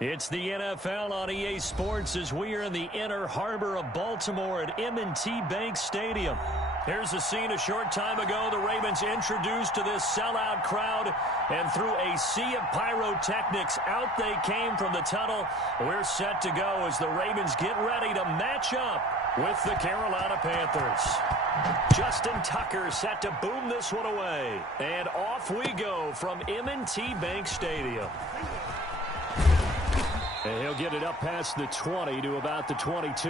It's the NFL on EA Sports as we are in the inner harbor of Baltimore at M&T Bank Stadium. Here's a scene a short time ago. The Ravens introduced to this sellout crowd, and through a sea of pyrotechnics, out they came from the tunnel. We're set to go as the Ravens get ready to match up with the Carolina Panthers. Justin Tucker set to boom this one away. And off we go from M&T Bank Stadium. And he'll get it up past the 20 to about the 22.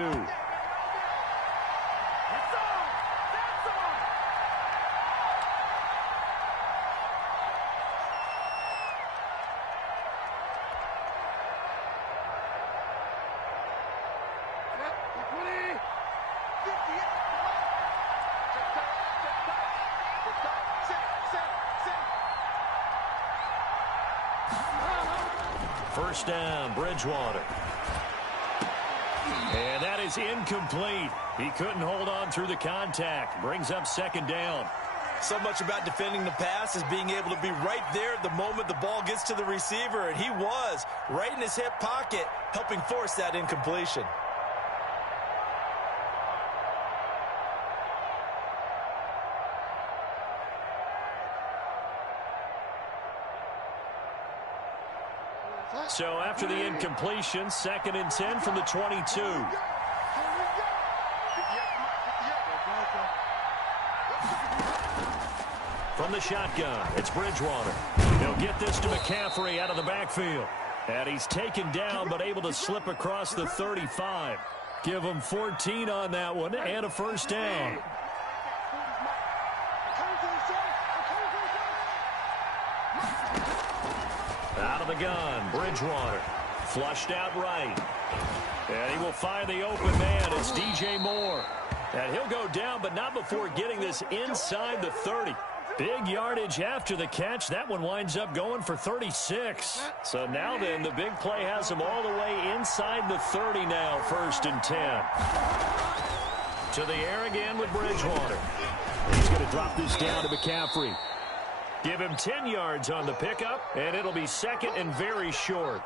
First down, Bridgewater. And that is incomplete. He couldn't hold on through the contact. Brings up second down. So much about defending the pass is being able to be right there at the moment the ball gets to the receiver. And he was right in his hip pocket, helping force that incompletion. So after the incompletion, 2nd and 10 from the 22. From the shotgun, it's Bridgewater. He'll get this to McCaffrey out of the backfield. And he's taken down but able to slip across the 35. Give him 14 on that one and a first down. Out of the gun, Bridgewater. Flushed out right. And he will find the open man. It's DJ Moore. And he'll go down, but not before getting this inside the 30. Big yardage after the catch. That one winds up going for 36. So now then, the big play has him all the way inside the 30 now, 1st and 10. To the air again with Bridgewater. He's going to drop this down to McCaffrey. Give him 10 yards on the pickup, and it'll be 2nd and very short.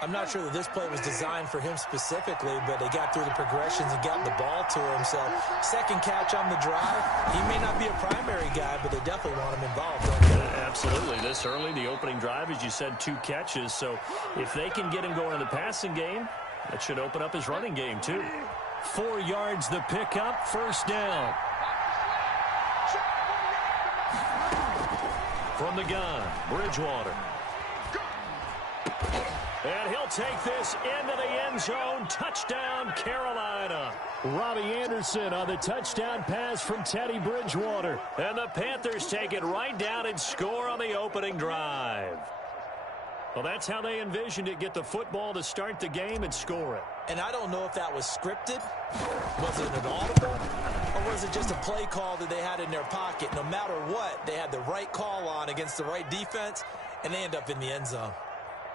I'm not sure that this play was designed for him specifically, but they got through the progressions and got the ball to him. So, second catch on the drive. He may not be a primary guy, but they definitely want him involved. Absolutely. This early, the opening drive, as you said, 2 catches. So, if they can get him going in the passing game, that should open up his running game, too. 4 yards the pickup, first down. From the gun, Bridgewater. And he'll take this into the end zone. Touchdown, Carolina. Robbie Anderson on the touchdown pass from Teddy Bridgewater. And the Panthers take it right down and score on the opening drive. Well, that's how they envisioned it. Get the football to start the game and score it. And I don't know if that was scripted. Was it an audible? Or was it just a play call that they had in their pocket? No matter what, they had the right call on against the right defense, and they end up in the end zone.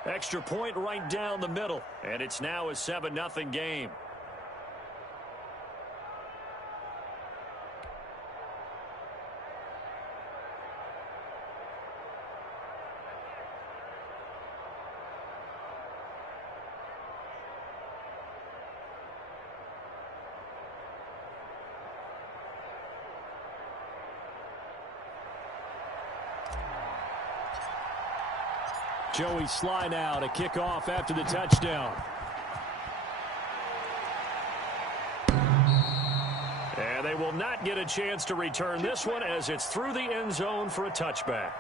Extra point right down the middle, and it's now a 7-0 game. Joey Sly now to kick off after the touchdown. And they will not get a chance to return this one as it's through the end zone for a touchback.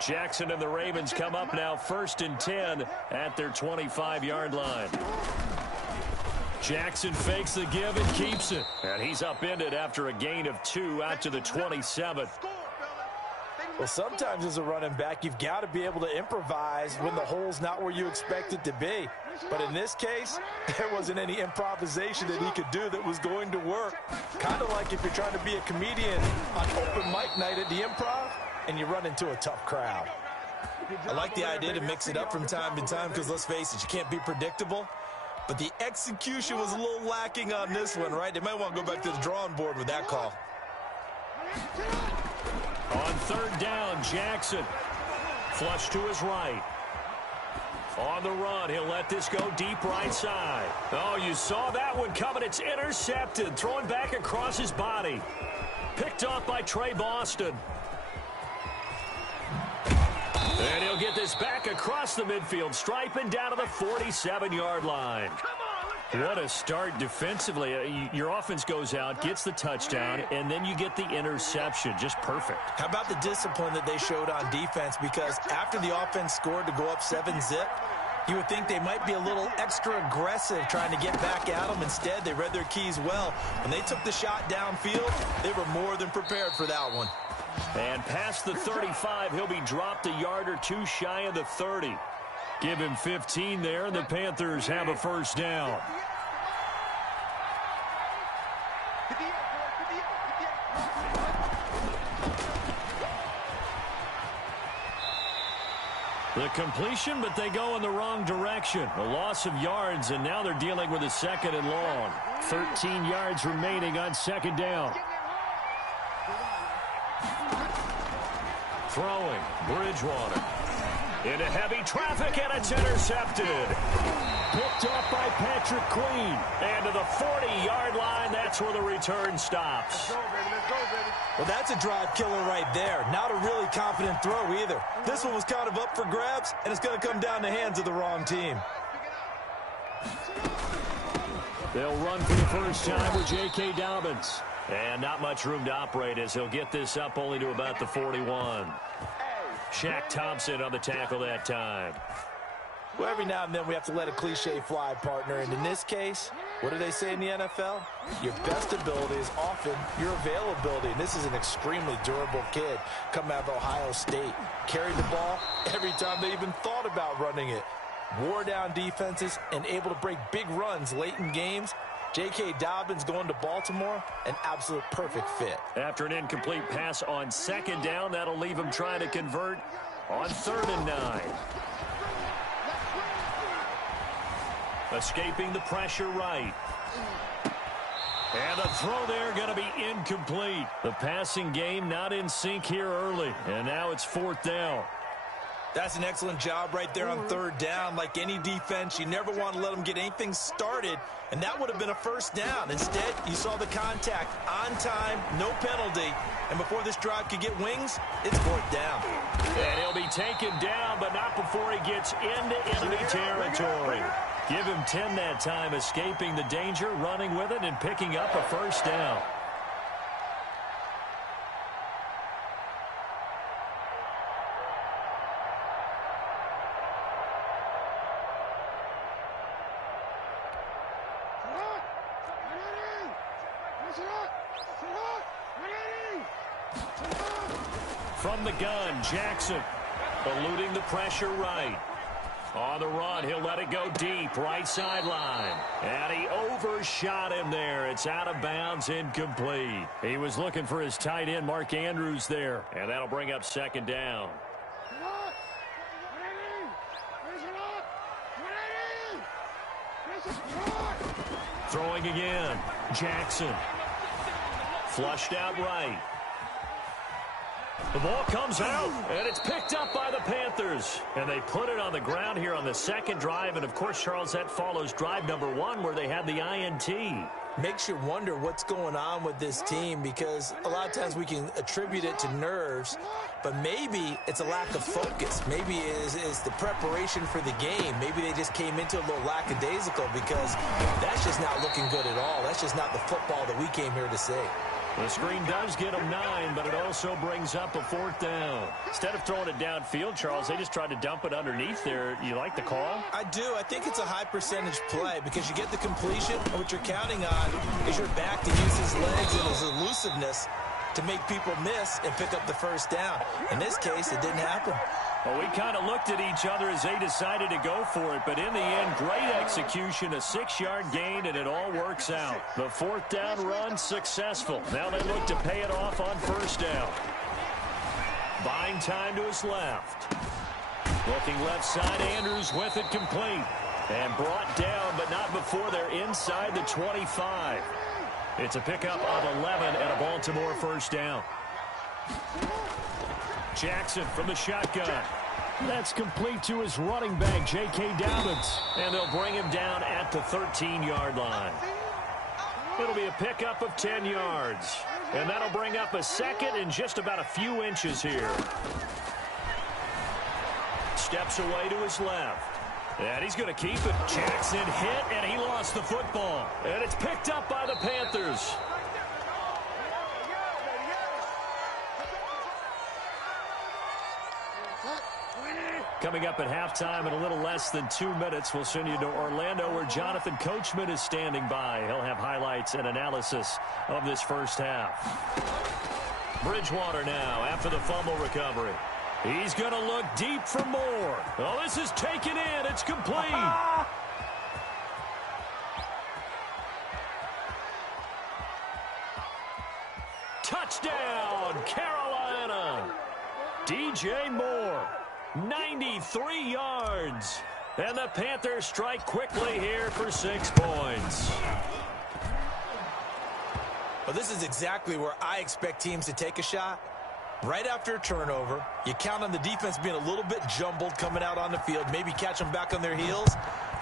Jackson and the Ravens come up now 1st and 10 at their 25-yard line. Jackson fakes the give and keeps it. And he's upended after a gain of 2 out to the 27. Well, sometimes as a running back, you've got to be able to improvise when the hole's not where you expect it to be. But in this case, there wasn't any improvisation that he could do that was going to work. Kind of like if you're trying to be a comedian on open mic night at the Improv and you run into a tough crowd. I like the idea to mix it up from time to time because, let's face it, you can't be predictable. but the execution was a little lacking on this one, right? They might want to go back to the drawing board with that call. On third down, Jackson. Flush to his right. On the run, he'll let this go deep right side. Oh, you saw that one coming. It's intercepted. Throwing back across his body. Picked off by Trey Boston. And he'll get this back across the midfield, striping down to the 47-yard line. What a start defensively. Your offense goes out, gets the touchdown, and then you get the interception. Just perfect. How about the discipline that they showed on defense? Because after the offense scored to go up 7-zip, you would think they might be a little extra aggressive trying to get back at them. Instead, they read their keys well. When they took the shot downfield, they were more than prepared for that one. And past the 35, he'll be dropped a yard or two shy of the 30. Give him 15 there, and the Panthers have a first down. The completion, but they go in the wrong direction. A loss of yards, and now they're dealing with a second and long. 13 yards remaining on second down. Throwing, Bridgewater. Into heavy traffic, and it's intercepted. Picked off by Patrick Queen. And to the 40-yard line, that's where the return stops. Well, that's a drive killer right there. Not a really confident throw either. This one was kind of up for grabs, and it's going to come down the hands of the wrong team. They'll run for the first time with J.K. Dobbins. And not much room to operate as he'll get this up only to about the 41. Shaq Thompson on the tackle that time. Well, every now and then we have to let a cliche fly, partner. And in this case, what do they say in the NFL? Your best ability is often your availability. And this is an extremely durable kid coming out of Ohio State. Carried the ball every time they even thought about running it. Wore down defenses and able to break big runs late in games. J.K. Dobbins going to Baltimore, an absolute perfect fit. After an incomplete pass on second down, that'll leave him trying to convert on 3rd and 9. Escaping the pressure right. And the throw there going to be incomplete. The passing game not in sync here early. And now it's 4th down. That's an excellent job right there on 3rd down. Like any defense, you never want to let them get anything started, and that would have been a first down. Instead, you saw the contact on time, no penalty, and before this drive could get wings, it's 4th down. And he'll be taken down, but not before he gets into enemy territory. Give him 10 that time, escaping the danger, running with it, and picking up a first down. From the gun, Jackson eluding the pressure right. On the run, he'll let it go deep, right sideline. And he overshot him there. It's out of bounds, incomplete. He was looking for his tight end, Mark Andrews, there. And that'll bring up 2nd down. Throwing again, Jackson. Flushed out right. The ball comes out, and it's picked up by the Panthers. And they put it on the ground here on the 2nd drive. And, of course, Charles, that follows drive number 1 where they had the INT. Makes you wonder what's going on with this team, because a lot of times we can attribute it to nerves, but maybe it's a lack of focus. Maybe it's the preparation for the game. Maybe they just came into a little lackadaisical, because that's just not looking good at all. That's just not the football that we came here to see. The screen does get them 9, but it also brings up a 4th down. Instead of throwing it downfield, Charles, they just tried to dump it underneath there. You like the call? I do. I think it's a high percentage play, because you get the completion, and what you're counting on is your back to use his legs and his elusiveness to make people miss and pick up the first down. In this case, it didn't happen. Well, we kind of looked at each other as they decided to go for it, but in the end, great execution, a 6-yard gain, and it all works out. The 4th down run successful. Now they look to pay it off on 1st down. Buying time to his left. Looking left side, Andrews with it complete. And brought down, but not before they're inside the 25. It's a pickup of 11 and a Baltimore first down. Jackson from the shotgun. That's complete to his running back, J.K. Dobbins. And they'll bring him down at the 13-yard line. It'll be a pickup of 10 yards. And that'll bring up a second and just about a few inches here. Steps away to his left. And he's going to keep it. Jackson hit, and he lost the football. And it's picked up by the Panthers. Coming up at halftime in a little less than 2 minutes, we'll send you to Orlando where Jonathan Coachman is standing by. He'll have highlights and analysis of this first half. Bridgewater now after the fumble recovery. He's going to look deep for more. Oh, this is taken in. It's complete. Touchdown, Carolina. DJ Moore. 93 yards. And the Panthers strike quickly here for 6 points. Well, this is exactly where I expect teams to take a shot. Right after a turnover, you count on the defense being a little bit jumbled coming out on the field, maybe catch them back on their heels,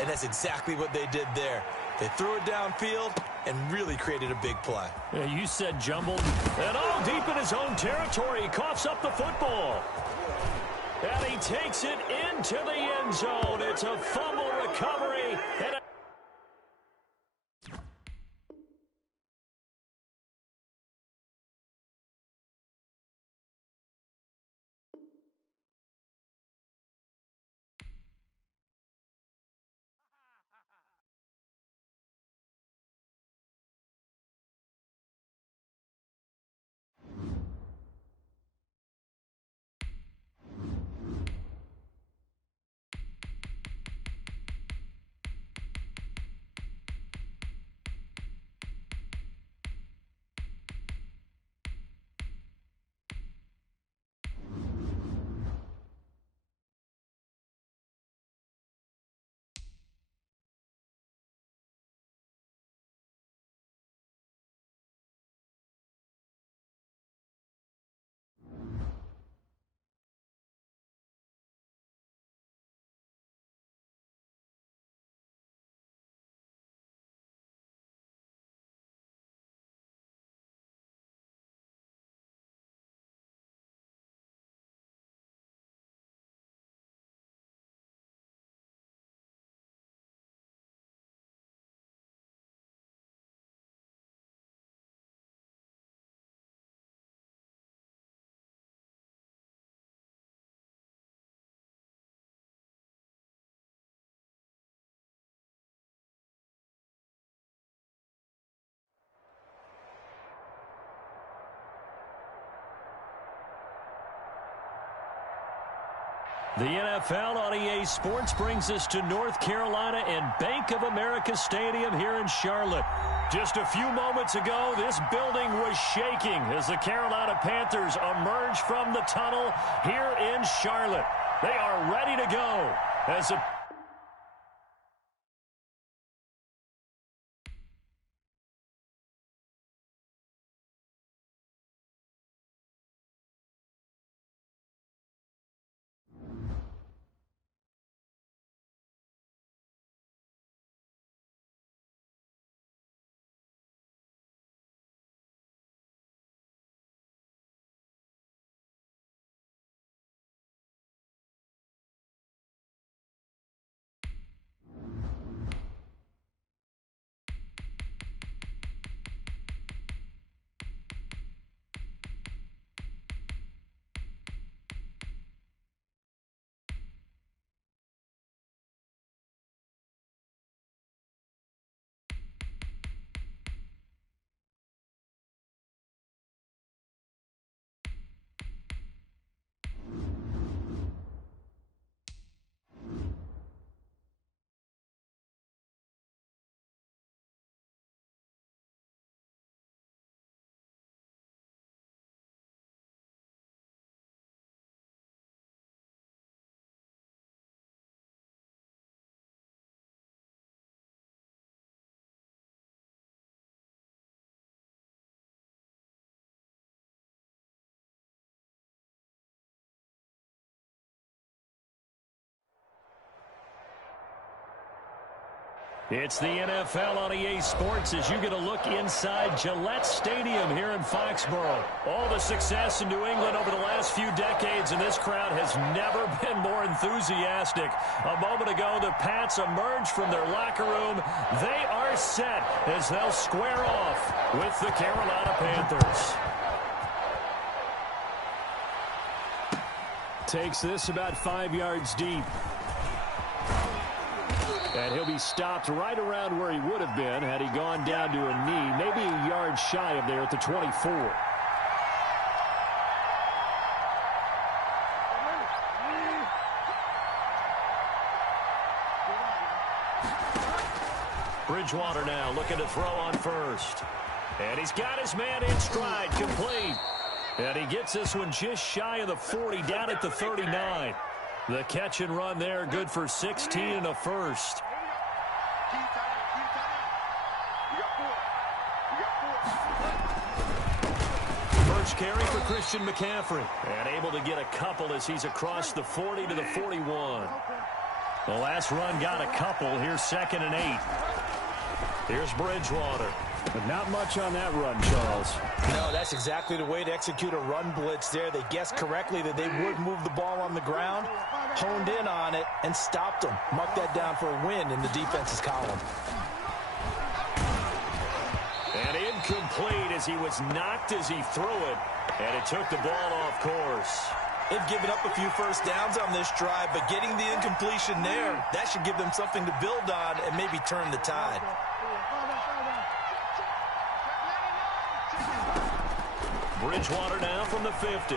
and that's exactly what they did there. They threw it downfield and really created a big play. Yeah, you said jumbled. And all deep in his own territory, he coughs up the football. And he takes it into the end zone. It's a fumble recovery. And the NFL on EA Sports brings us to North Carolina and Bank of America Stadium here in Charlotte. Just a few moments ago, this building was shaking as the Carolina Panthers emerge from the tunnel here in Charlotte. They are ready to go as a It's the NFL on EA Sports as you get a look inside Gillette Stadium here in Foxborough. All the success in New England over the last few decades, and this crowd has never been more enthusiastic. A moment ago, the Pats emerged from their locker room. They are set as they'll square off with the Carolina Panthers. Takes this about 5 yards deep. And he'll be stopped right around where he would have been had he gone down to a knee, maybe a yard shy of there at the 24. Bridgewater now looking to throw on first. And he's got his man in stride, complete. And he gets this one just shy of the 40, down at the 39. The catch and run there, good for 16 and a first. First carry for Christian McCaffrey. And able to get a couple as he's across the 40 to the 41. The last run got a couple. Here's 2nd and 8. Here's Bridgewater. But not much on that run, Charles. No, that's exactly the way to execute a run blitz there. They guessed correctly that they would move the ball on the ground, honed in on it, and stopped them. Marked that down for a win in the defense's column. And incomplete as he was knocked as he threw it. And it took the ball off course. They've given up a few first downs on this drive, but getting the incompletion there, that should give them something to build on and maybe turn the tide. Bridgewater now from the 50.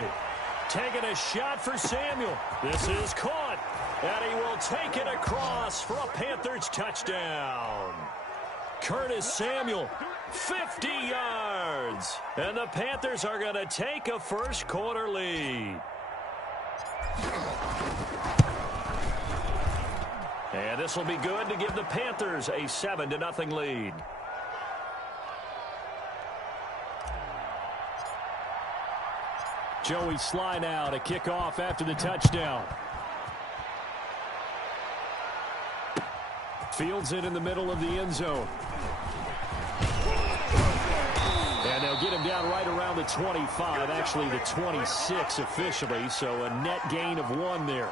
Taking a shot for Samuel. This is caught. And he will take it across for a Panthers touchdown. Curtis Samuel, 50 yards. And the Panthers are going to take a first quarter lead. And this will be good to give the Panthers a 7-0 lead. Joey Sly now to kick off after the touchdown. Fields it in the middle of the end zone. And they'll get him down right around the 25, actually the 26 officially, so a net gain of 1 there.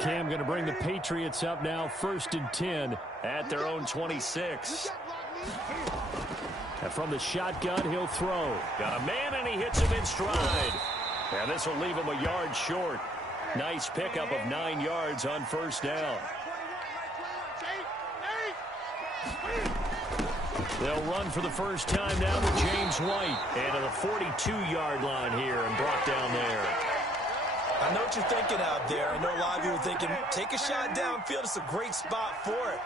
Cam going to bring the Patriots up now, 1st and 10 at their own 26. And from the shotgun, he'll throw. Got a man, and he hits him in stride. And this will leave him a yard short. Nice pickup of 9 yards on first down. They'll run for the first time now with James White. And to the 42-yard line here and brought down there. I know what you're thinking out there. I know a lot of you are thinking, take a shot downfield. It's a great spot for it.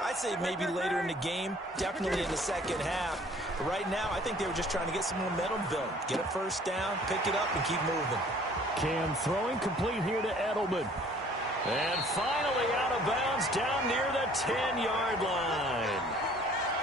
I'd say maybe later in the game, definitely in the second half. But right now, I think they were just trying to get some momentum built. Get a first down, pick it up, and keep moving. Cam throwing complete here to Edelman. And finally out of bounds down near the 10-yard line.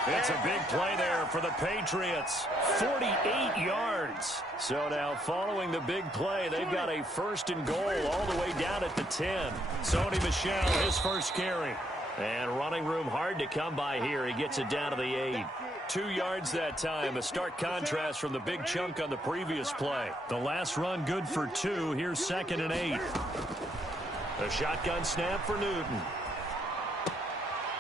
It's a big play there for the Patriots. 48 yards. So now following the big play, they've got a 1st and goal all the way down at the 10. Sony Michel, his first carry. And running room hard to come by here. He gets it down to the 8. 2 yards that time. A stark contrast from the big chunk on the previous play. The last run good for 2. Here's 2nd and 8. A shotgun snap for Newton.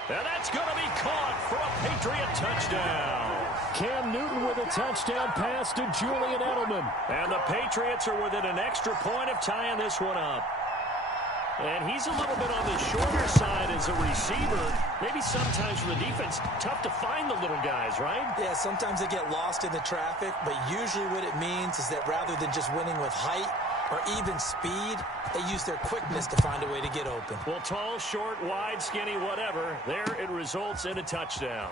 And that's going to be caught for a Patriot touchdown. Cam Newton with a touchdown pass to Julian Edelman. And the Patriots are within an extra point of tying this one up. And he's a little bit on the shorter side as a receiver. Maybe sometimes for the defense, tough to find the little guys, right? Yeah, sometimes they get lost in the traffic, but usually what it means is that rather than just winning with height or even speed, they use their quickness to find a way to get open. Well, tall, short, wide, skinny, whatever, there it results in a touchdown.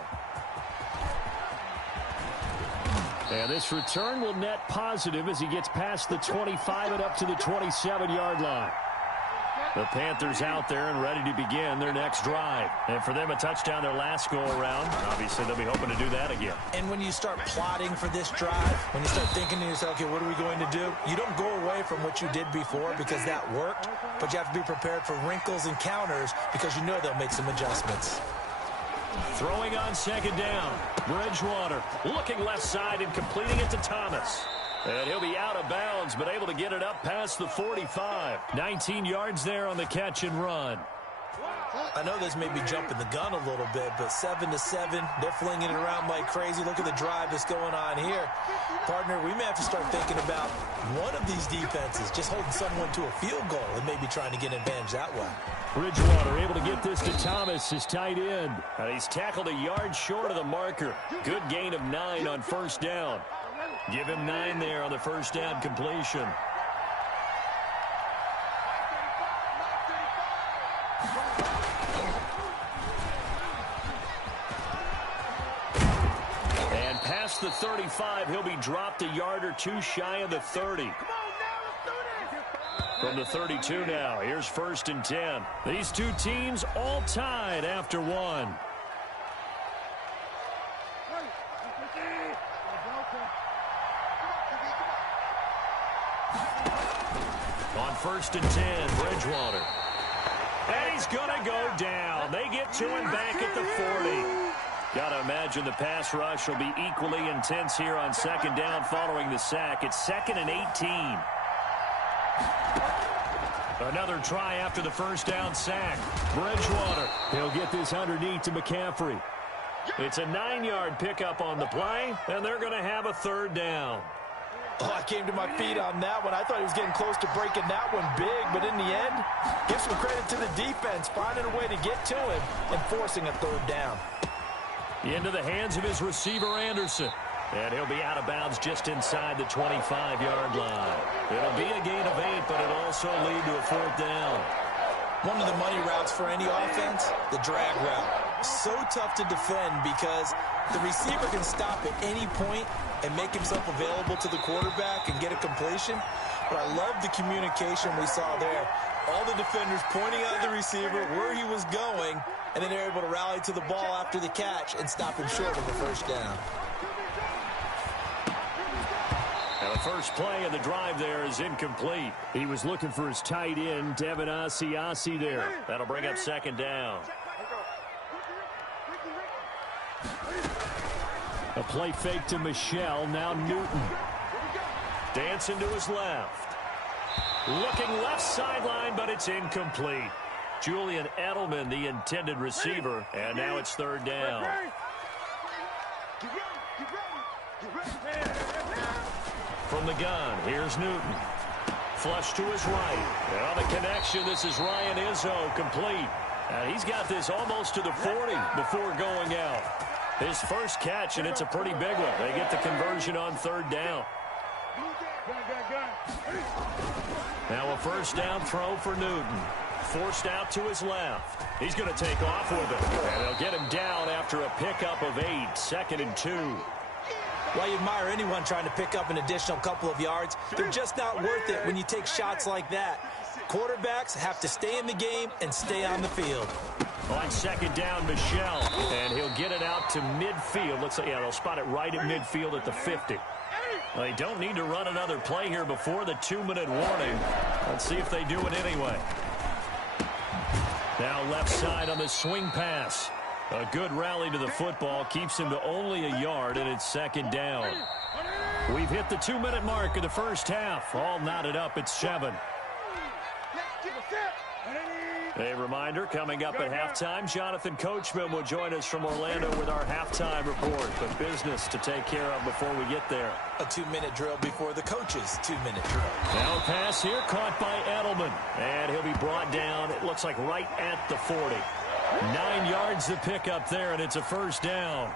And this return will net positive as he gets past the 25 and up to the 27-yard line. The Panthers out there and ready to begin their next drive. And for them, a touchdown their last go-around. Obviously, they'll be hoping to do that again. And when you start plotting for this drive, when you start thinking to yourself, okay, what are we going to do? You don't go away from what you did before because that worked, but you have to be prepared for wrinkles and counters because you know they'll make some adjustments. Throwing on second down. Bridgewater looking left side and completing it to Thomas. And he'll be out of bounds, but able to get it up past the 45. 19 yards there on the catch and run. I know this may be jumping the gun a little bit, but 7-7, they're flinging it around like crazy. Look at the drive that's going on here. Partner, we may have to start thinking about one of these defenses just holding someone to a field goal and maybe trying to get an advantage that way. Bridgewater able to get this to Thomas, his tight end. And he's tackled a yard short of the marker. Good gain of 9 on first down. Give him 9 there on the first down completion. And past the 35, he'll be dropped a yard or two shy of the 30. From the 32 now, here's 1st and 10. These two teams all tied after one. On 1st and 10, Bridgewater. And he's going to go down. They get to him back at the 40. Got to imagine the pass rush will be equally intense here on second down following the sack. It's 2nd and 18. Another try after the first down sack. Bridgewater. He'll get this underneath to McCaffrey. It's a 9-yard pickup on the play, and they're going to have a 3rd down. Oh, I came to my feet on that one. I thought he was getting close to breaking that one big, but in the end, give some credit to the defense, finding a way to get to him and forcing a 3rd down. Into the hands of his receiver, Anderson. And he'll be out of bounds just inside the 25-yard line. It'll be a gain of 8, but it'll also lead to a 4th down. One of the money routes for any offense, the drag route. So tough to defend because the receiver can stop at any point and make himself available to the quarterback and get a completion. But I love the communication we saw there. All the defenders pointing at the receiver where he was going, and then they're able to rally to the ball after the catch and stop him short of a 1st down. Now the first play of the drive there is incomplete. He was looking for his tight end, Devin Asiasi there. That'll bring up 2nd down. A play fake to Michelle, now Newton. Dancing to his left. Looking left sideline, but it's incomplete. Julian Edelman, the intended receiver, and now it's 3rd down. From the gun, here's Newton. Flush to his right. And on the connection, this is Ryan Izzo, complete. And he's got this almost to the 40 before going out. His first catch, and it's a pretty big one. They get the conversion on 3rd down. Now a 1st down throw for Newton. Forced out to his left. He's going to take off with it. And they'll get him down after a pickup of 8. 2nd and 2. While you admire anyone trying to pick up an additional couple of yards, they're just not worth it when you take shots like that. Quarterbacks have to stay in the game and stay on the field. On 2nd down, Michelle, and he'll get it out to midfield. Looks like, yeah, they'll spot it right at midfield at the 50. Well, they don't need to run another play here before the 2-minute warning. Let's see if they do it anyway. Now left side on the swing pass. A good rally to the football keeps him to only a yard, and it's 2nd down. We've hit the 2-minute mark of the first half. All knotted up at 7. A reminder, coming up at halftime, Jonathan Coachman will join us from Orlando with our halftime report. But business to take care of before we get there. A 2-minute drill before the coach's 2-minute drill. Now a pass here caught by Edelman. And he'll be brought down, it looks like right at the 40. 9 yards to pick up there, and it's a 1st down.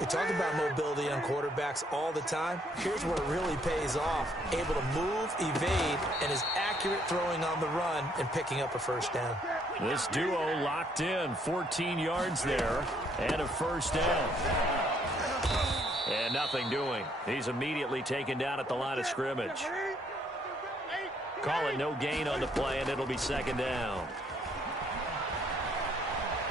We talk about mobility on quarterbacks all the time. Here's where it really pays off. Able to move, evade, and is accurate throwing on the run and picking up a 1st down. This duo locked in. 14 yards there and a 1st down. And nothing doing. He's immediately taken down at the line of scrimmage. call it no gain on the play, and it'll be second down.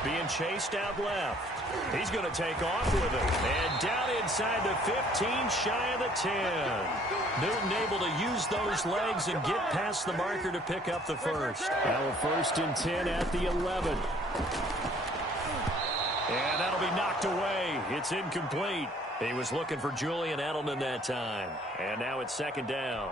Being chased out left. He's going to take off with it. And down inside the 15, shy of the 10. Newton able to use those legs and get past the marker to pick up the first. Now a 1st and 10 at the 11. And that'll be knocked away. It's incomplete. He was looking for Julian Edelman that time. And now it's second down.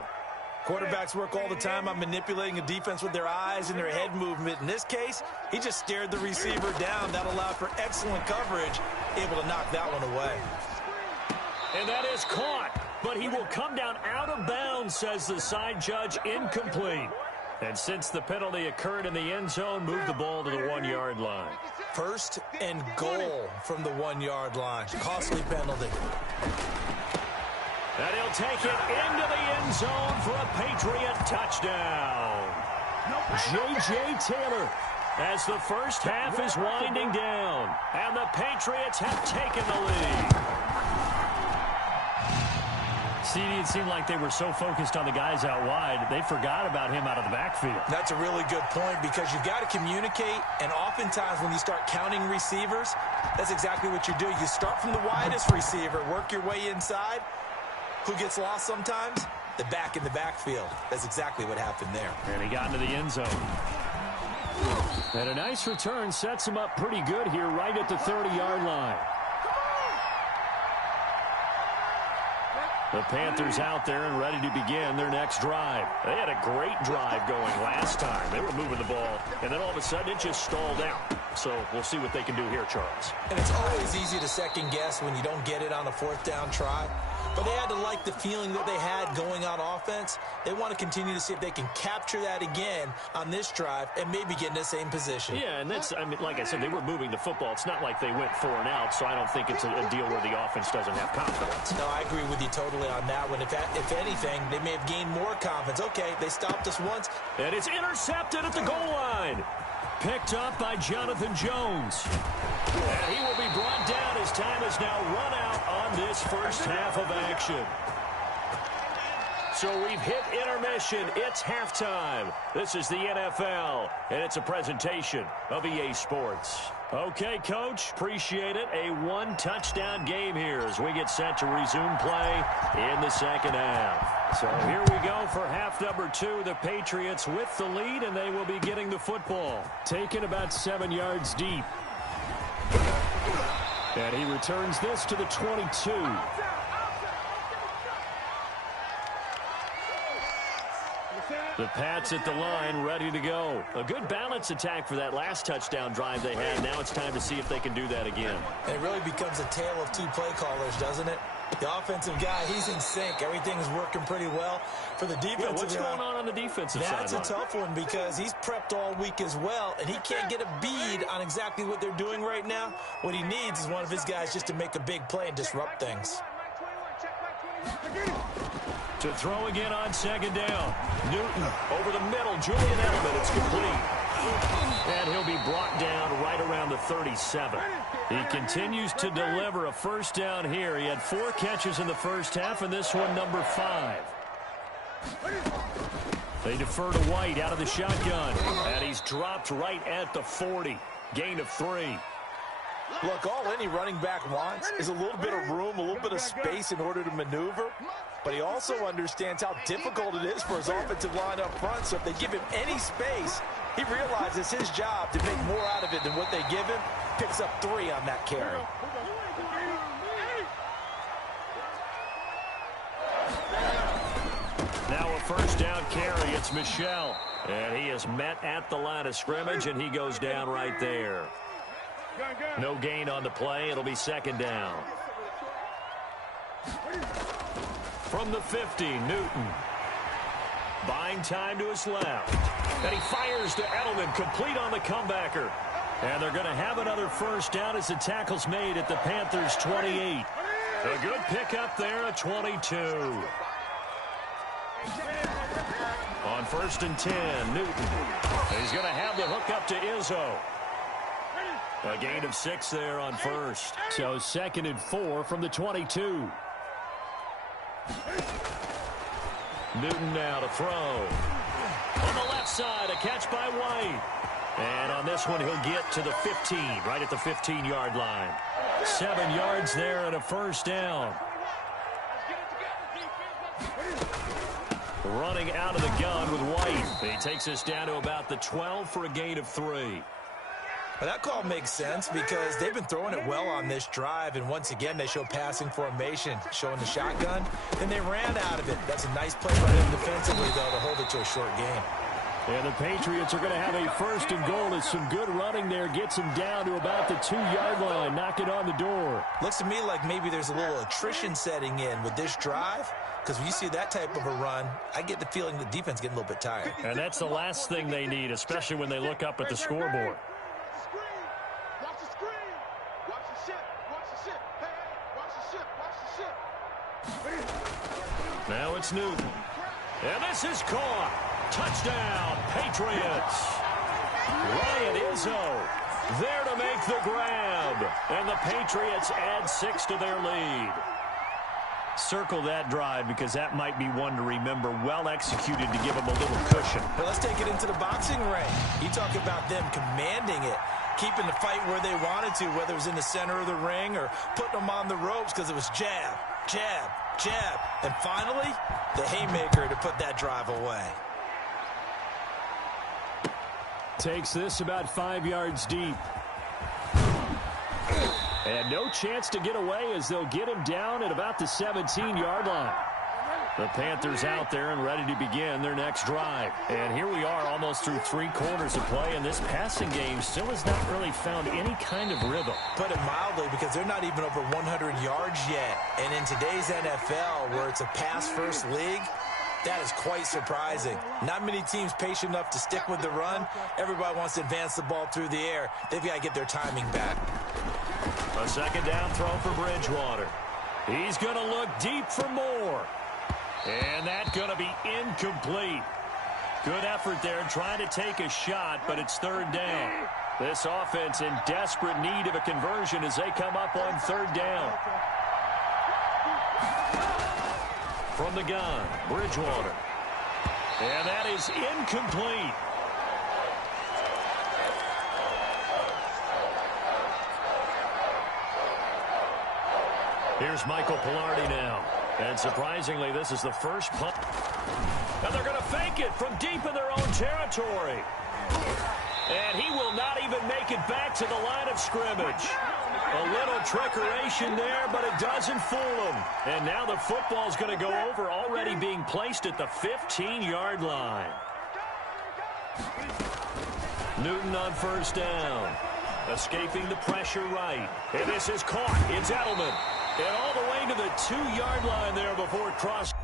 Quarterbacks work all the time on manipulating a defense with their eyes and their head movement. In this case, he just stared the receiver down. That allowed for excellent coverage, able to knock that one away. And that is caught, but he will come down out of bounds, says the side judge, incomplete. And since the penalty occurred in the end zone, move the ball to the 1-yard line. 1st and goal from the 1-yard line. Costly penalty. And he'll take it into the end zone for a Patriot touchdown. J.J. Taylor, as the first half is winding down, and the Patriots have taken the lead. CD, it seemed like they were so focused on the guys out wide, they forgot about him out of the backfield. That's a really good point, because you've got to communicate, and oftentimes when you start counting receivers, that's exactly what you do. You start from the widest receiver, work your way inside. Who gets lost sometimes? The back in the backfield. That's exactly what happened there. And he got into the end zone. And a nice return sets him up pretty good here right at the 30-yard line. The Panthers out there and ready to begin their next drive. They had a great drive going last time. They were moving the ball, and then all of a sudden it just stalled out. So we'll see what they can do here, Charles. And it's always easy to second guess when you don't get it on a 4th down try. But they had to like the feeling that they had going on offense. They want to continue to see if they can capture that again on this drive and maybe get in the same position. Yeah, and that's, I mean, like I said, they were moving the football. It's not like they went 4 and out, so I don't think it's a deal where the offense doesn't have confidence. No, I agree with you totally on that one. If anything, they may have gained more confidence. Okay, they stopped us once. And it's intercepted at the goal line. Picked up by Jonathan Jones. And he will be brought down as time has now run out on this first half of action. So we've hit intermission. It's halftime. This is the NFL, and it's a presentation of EA Sports. Okay, Coach, appreciate it. A 1-touchdown game here as we get set to resume play in the second half. So here we go for half number 2. The Patriots with the lead, and they will be getting the football. Taken about 7 yards deep. And he returns this to the 22. The Pats at the line, ready to go. A good balance attack for that last touchdown drive they had. Now it's time to see if they can do that again. And it really becomes a tale of 2 play callers, doesn't it? The offensive guy, he's in sync. Everything's working pretty well. For the defensive guy, what's going on the defensive side? That's a tough one because he's prepped all week as well, and he can't get a bead on exactly what they're doing right now. What he needs is one of his guys just to make a big play and disrupt things. To throw again on second down. Newton over the middle. Julian Edelman. It's complete. And he'll be brought down right around the 37. He continues to deliver a first down here. He had 4 catches in the first half, and this one number 5. They defer to White out of the shotgun. And he's dropped right at the 40. Gain of 3. Look, all any running back wants is a little bit of room, a little bit of space in order to maneuver. But he also understands how difficult it is for his offensive line up front. So if they give him any space, he realizes his job to make more out of it than what they give him. Picks up 3 on that carry. Now a first down carry. It's Michel. And he is met at the line of scrimmage, and he goes down right there. No gain on the play. It'll be second down. From the 50, Newton. Buying time to his left. And he fires to Edelman, complete on the comebacker. And they're going to have another first down as the tackle's made at the Panthers' 28. A good pickup there at 22. On 1st and 10, Newton. He's going to have the hook up to Izzo. A gain of 6 there on first. So 2nd and 4 from the 22. Newton now to throw. side, a catch by White. And on this one, he'll get to the 15, right at the 15-yard line. 7 yards there and a first down. Running out of the gun with White. He takes us down to about the 12 for a gain of 3. Well, that call makes sense because they've been throwing it well on this drive, and once again they show passing formation, showing the shotgun, and they ran out of it. That's a nice play by them defensively, though, to hold it to a short game. And the Patriots are going to have a first and goal as some good running there gets them down to about the 2-yard line, knocking on the door. Looks to me like maybe there's a little attrition setting in with this drive, because when you see that type of a run, I get the feeling the defense getting a little bit tired. And that's the last thing they need, especially when they look up at the scoreboard. Now it's Newton. And this is caught. Touchdown, Patriots. Ryan Izzo there to make the grab. And the Patriots add 6 to their lead. Circle that drive because that might be one to remember. Well executed to give them a little cushion. But let's take it into the boxing ring. You talk about them commanding it, keeping the fight where they wanted to, whether it was in the center of the ring or putting them on the ropes because it was jab, jab, jab. And finally, the haymaker to put that drive away. Takes this about 5 yards deep. And no chance to get away as they'll get him down at about the 17-yard line. The Panthers out there and ready to begin their next drive. And here we are almost through 3 quarters of play, and this passing game still has not really found any kind of rhythm. Put it mildly, because they're not even over 100 yards yet. And in today's NFL, where it's a pass-first league, that is quite surprising. Not many teams patient enough to stick with the run. Everybody wants to advance the ball through the air. They've got to get their timing back. A second down throw for Bridgewater. He's going to look deep for more. And that's going to be incomplete. Good effort there trying to take a shot, but it's 3rd down. This offense in desperate need of a conversion as they come up on 3rd down. From the gun, Bridgewater. And that is incomplete. Here's Michael Pilardi now. And surprisingly, this is the first punt. And they're going to fake it from deep in their own territory. And he will not even make it back to the line of scrimmage. A little trickeration there, but it doesn't fool him. And now the football's going to go over, already being placed at the 15-yard line. Newton on 1st down. Escaping the pressure right. And this is caught. It's Edelman. And all the way to the 2-yard line there before it crossed.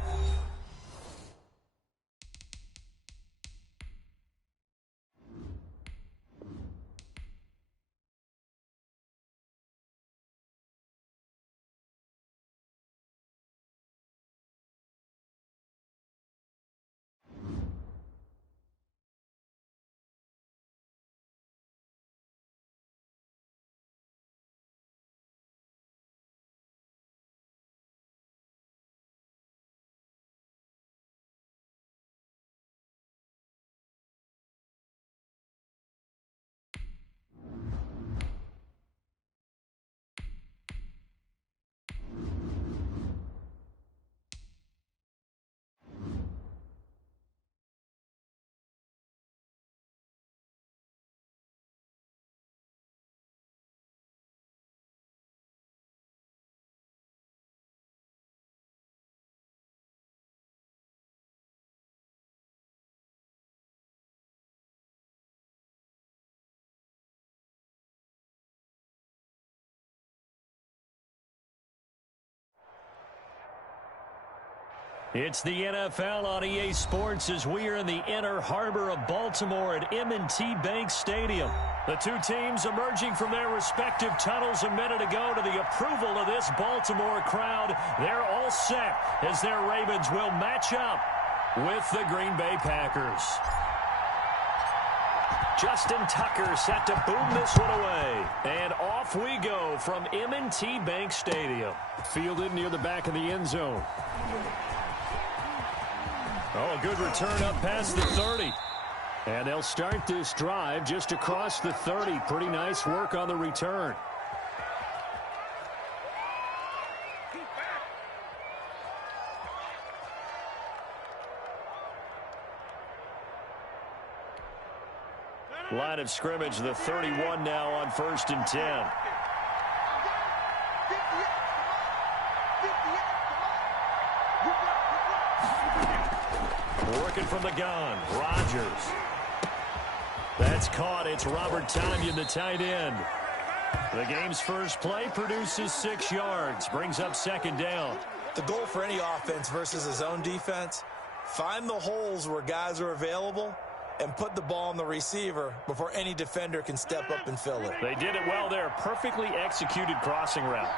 It's the NFL on EA Sports as we are in the inner harbor of Baltimore at M&T Bank Stadium. The two teams emerging from their respective tunnels a minute ago to the approval of this Baltimore crowd. They're all set as their Ravens will match up with the Green Bay Packers. Justin Tucker set to boom this one away. And off we go from M&T Bank Stadium. Fielded near the back of the end zone. Oh, a good return up past the 30. And they'll start this drive just across the 30. Pretty nice work on the return. Line of scrimmage, the 31 now on 1st and 10. Working from the gun, Rodgers. That's caught. It's Robert Tonyan, the tight end. The game's first play produces 6 yards, brings up 2nd down. The goal for any offense versus his own defense, find the holes where guys are available and put the ball on the receiver before any defender can step up and fill it. They did it well there. Perfectly executed crossing route.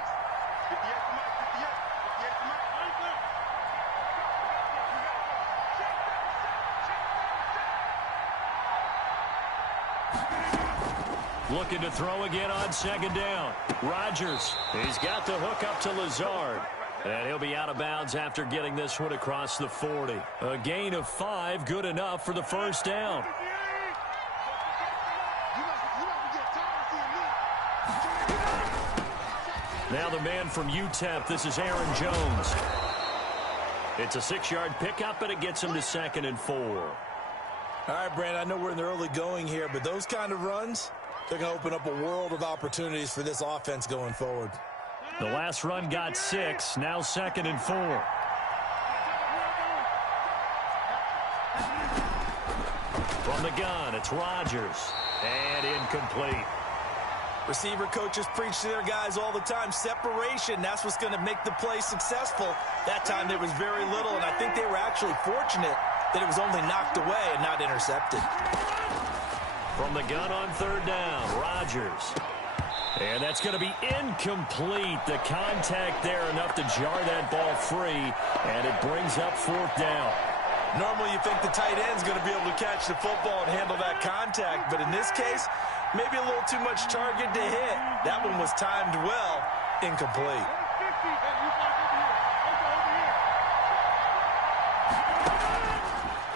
Looking to throw again on 2nd down. Rodgers, he's got the hook up to Lazard. And he'll be out of bounds after getting this one across the 40. A gain of 5, good enough for the 1st down. Now the man from UTEP, this is Aaron Jones. It's a 6-yard pickup, and it gets him to 2nd and 4. All right, Brandon, I know we're in the early going here, but those kind of runs, they're going to open up a world of opportunities for this offense going forward. The last run got 6, now 2nd and 4. From the gun, it's Rodgers. And incomplete. Receiver coaches preach to their guys all the time. Separation, that's what's going to make the play successful. That time there was very little, and I think they were actually fortunate that it was only knocked away and not intercepted. From the gun on 3rd down, Rodgers. And that's going to be incomplete. The contact there enough to jar that ball free, and it brings up 4th down. Normally you think the tight end's going to be able to catch the football and handle that contact, but in this case, maybe a little too much target to hit. That one was timed well, incomplete.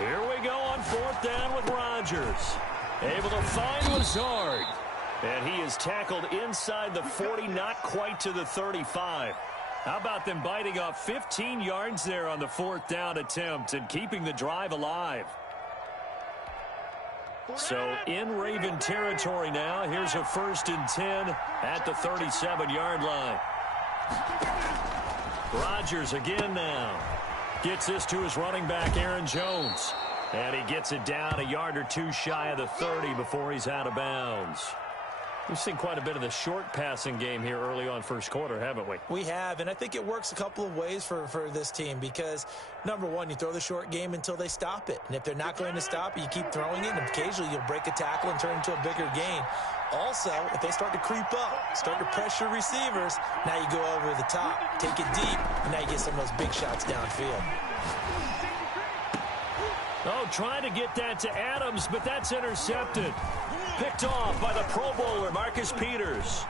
Here we go on 4th down with Rodgers. Able to find Lazard. And he is tackled inside the 40, not quite to the 35. How about them biting off 15 yards there on the 4th down attempt and keeping the drive alive? So in Raven territory now. Here's a 1st and 10 at the 37-yard line. Rodgers again now. Gets this to his running back, Aaron Jones. And he gets it down a yard or 2 shy of the 30 before he's out of bounds. We've seen quite a bit of the short passing game here early on 1st quarter, haven't we? We have, and I think it works a couple of ways for this team because, number one, you throw the short game until they stop it. And if they're not going to stop it, you keep throwing it, and occasionally you'll break a tackle and turn it into a bigger gain. Also, if they start to creep up, start to pressure receivers, now you go over the top, take it deep, and now you get some of those big shots downfield. Oh, trying to get that to Adams, but that's intercepted. Picked off by the Pro Bowler, Marcus Peters.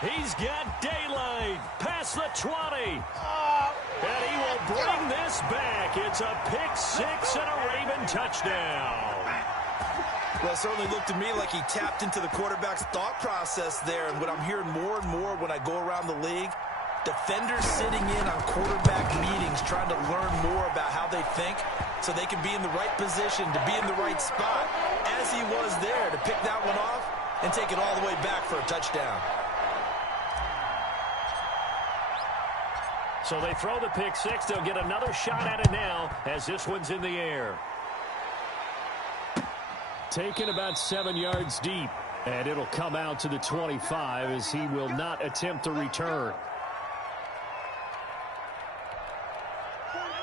He's got daylight past the 20. And he will bring this back. It's a pick 6 and a Raven touchdown. Well, it certainly looked to me like he tapped into the quarterback's thought process there. And what I'm hearing more and more when I go around the league, defenders sitting in on quarterback meetings trying to learn more about how they think so they can be in the right position to be in the right spot, as he was there to pick that one off and take it all the way back for a touchdown. So they throw the pick 6. They'll get another shot at it now as this one's in the air. Taken about 7 yards deep, and it'll come out to the 25 as he will not attempt to return.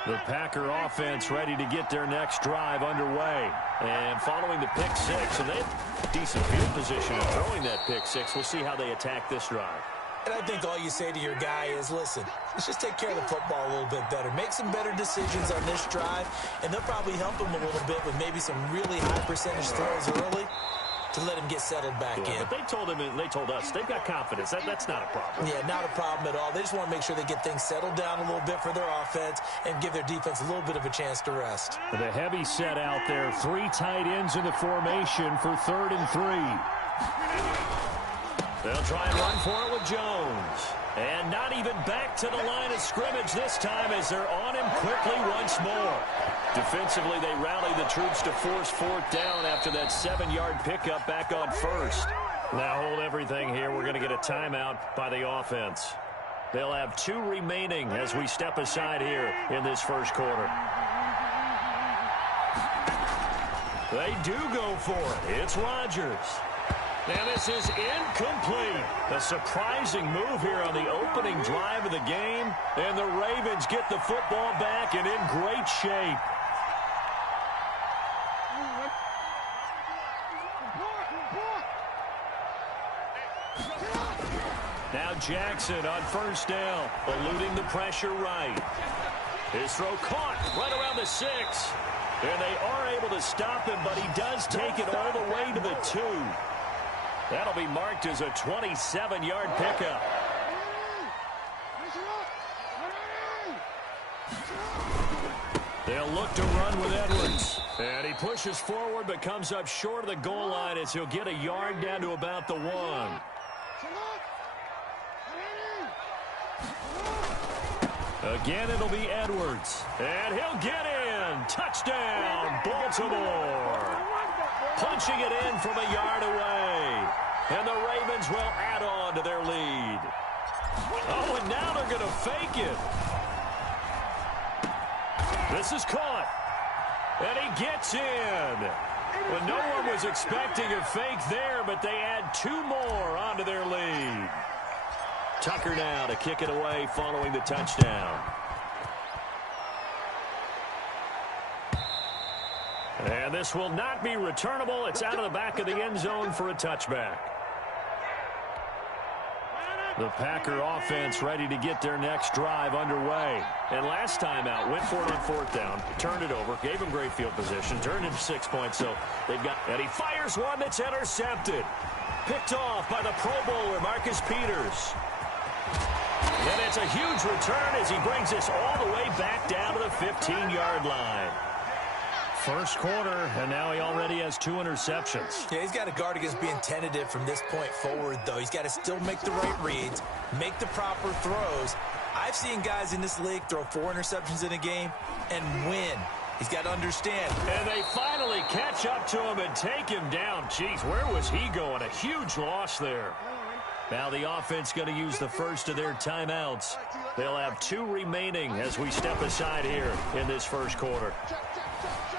The Packer offense ready to get their next drive underway. And following the pick 6, and they have decent field position in throwing that pick 6. We'll see how they attack this drive. And I think all you say to your guy is, listen, let's just take care of the football a little bit better. Make some better decisions on this drive, and they'll probably help him a little bit with maybe some really high percentage throws early to to let him get settled back in. But they told him, and they told us, they've got confidence. That's not a problem. Yeah, not a problem at all. They just want to make sure they get things settled down a little bit for their offense and give their defense a little bit of a chance to rest. The heavy set out there. 3 tight ends in the formation for 3rd and 3. They'll try and run for it with Jones. And not even back to the line of scrimmage this time as they're on him quickly once more. Defensively, they rallied the troops to force 4th down after that 7-yard pickup back on 1st. Now hold everything here. We're going to get a timeout by the offense. They'll have 2 remaining as we step aside here in this first quarter. They do go for it. It's Rodgers. And this is incomplete. A surprising move here on the opening drive of the game. And the Ravens get the football back and in great shape. Now Jackson on 1st down, eluding the pressure right. His throw caught right around the 6. And they are able to stop him, but he does take it all the way to the 2. That'll be marked as a 27-yard pickup. They'll look to run with Edwards. And he pushes forward but comes up short of the goal line as he'll get a yard down to about the 1. Again, it'll be Edwards. And he'll get in. Touchdown, Baltimore. Punching it in from a yard away. And the Ravens will add on to their lead. Oh, and now they're going to fake it. This is caught. And he gets in. Well, no one was expecting a fake there, but they add 2 more onto their lead. Tucker now to kick it away following the touchdown. And this will not be returnable. It's out of the back of the end zone for a touchback. The Packer offense ready to get their next drive underway. And last time out, went for it on 4th down, turned it over, gave him great field position, turned into 6 points. So they've got, and he fires one that's intercepted. Picked off by the Pro Bowler, Marcus Peters. And it's a huge return as he brings this all the way back down to the 15-yard line. First quarter, and now he already has 2 interceptions. Yeah, he's got to guard against being tentative from this point forward, though. He's got to still make the right reads, make the proper throws. I've seen guys in this league throw 4 interceptions in a game and win. He's got to understand. And they finally catch up to him and take him down. Jeez, where was he going? A huge loss there. Now the offense going to use the first of their timeouts. They'll have 2 remaining as we step aside here in this first quarter.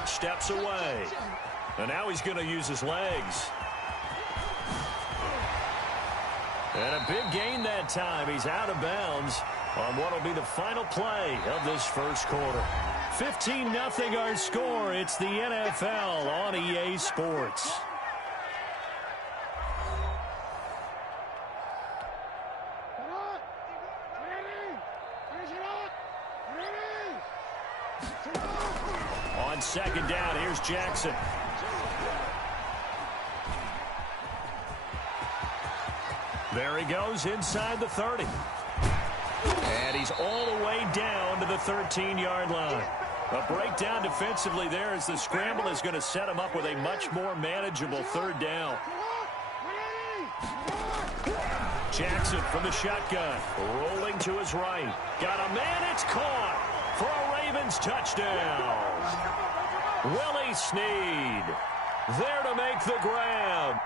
Steps away. And now he's going to use his legs. And a big gain that time. He's out of bounds on what will be the final play of this first quarter. 15-0 our score. It's the NFL on EA Sports. On 2nd down, here's Jackson. There he goes inside the 30. And he's all the way down to the 13-yard line. A breakdown defensively there as the scramble is going to set him up with a much more manageable 3rd down. Jackson from the shotgun, rolling to his right. Got a man, it's caught for a Ravens touchdown. Willie Snead there to make the grab.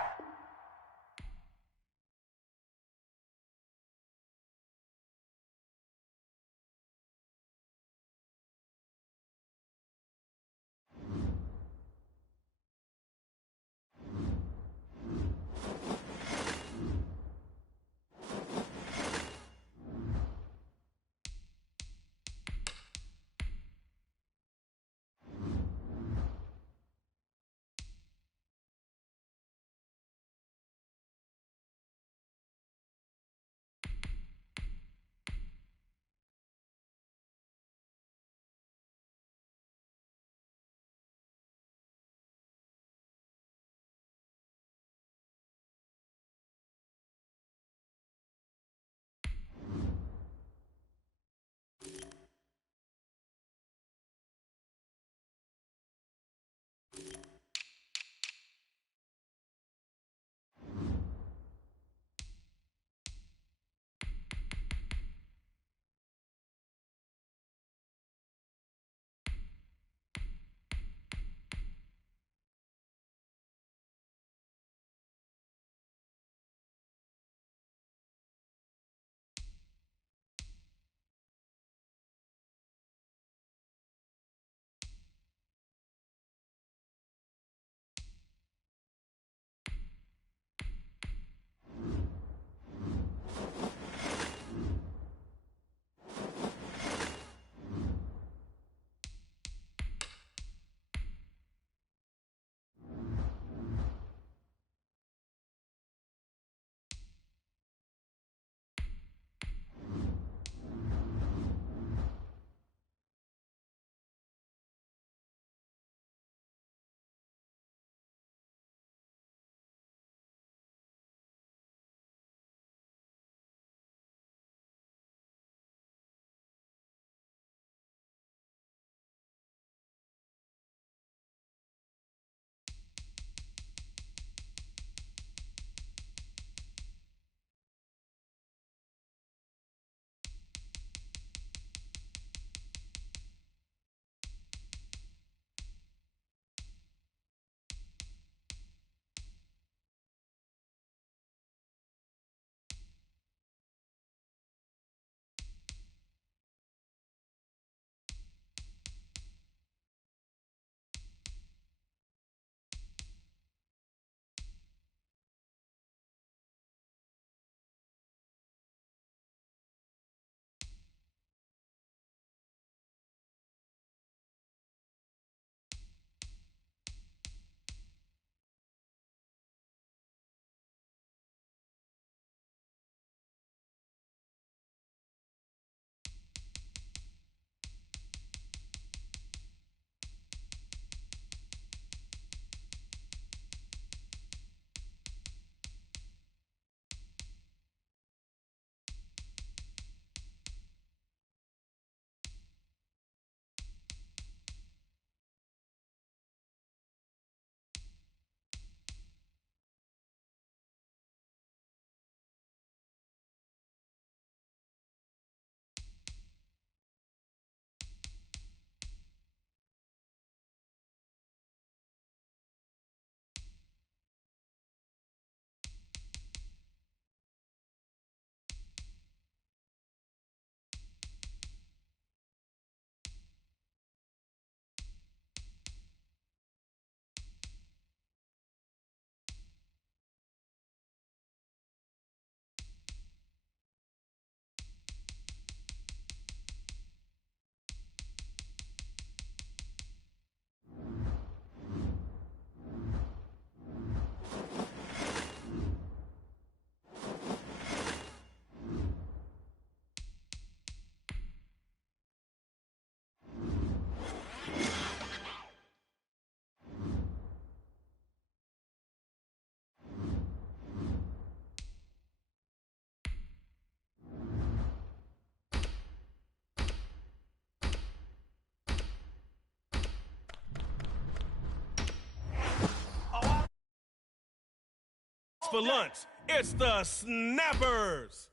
for lunch. It's the Snappers.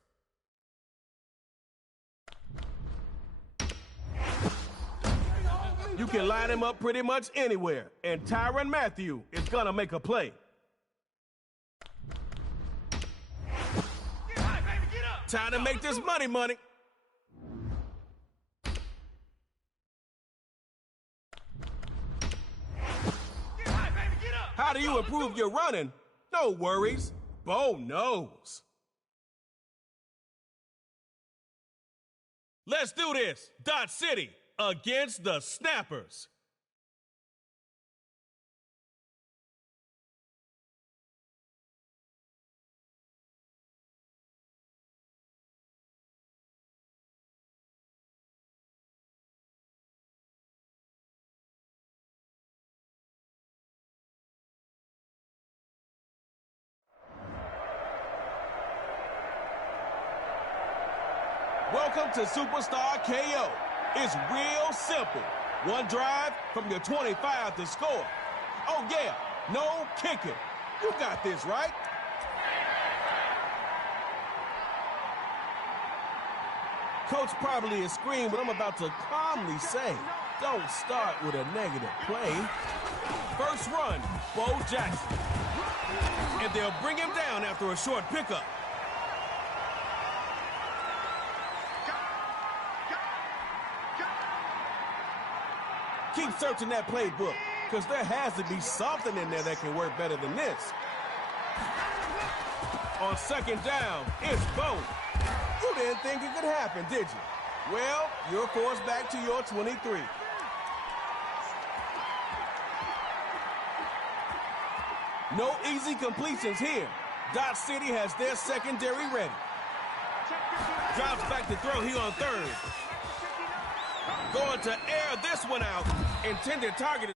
You can line him up pretty much anywhere, and Tyrann Mathieu is going to make a play. Time to make this money. How do you improve your running? No worries. Bo knows. Let's do this. Dot City against the Snappers. Welcome to Superstar KO. It's real simple. One drive from your 25 to score. Oh, yeah, no kicking. You got this, right? Coach probably is screaming what I'm about to calmly say. Don't start with a negative play. First run, Bo Jackson. And they'll bring him down after a short pickup. Keep searching that playbook, because there has to be something in there that can work better than this. On second down, it's Bo. You didn't think it could happen, did you? Well, you're forced back to your 23. No easy completions here. Dot City has their secondary ready. Drops back to throw here on third. Going to air this one out. Intended target.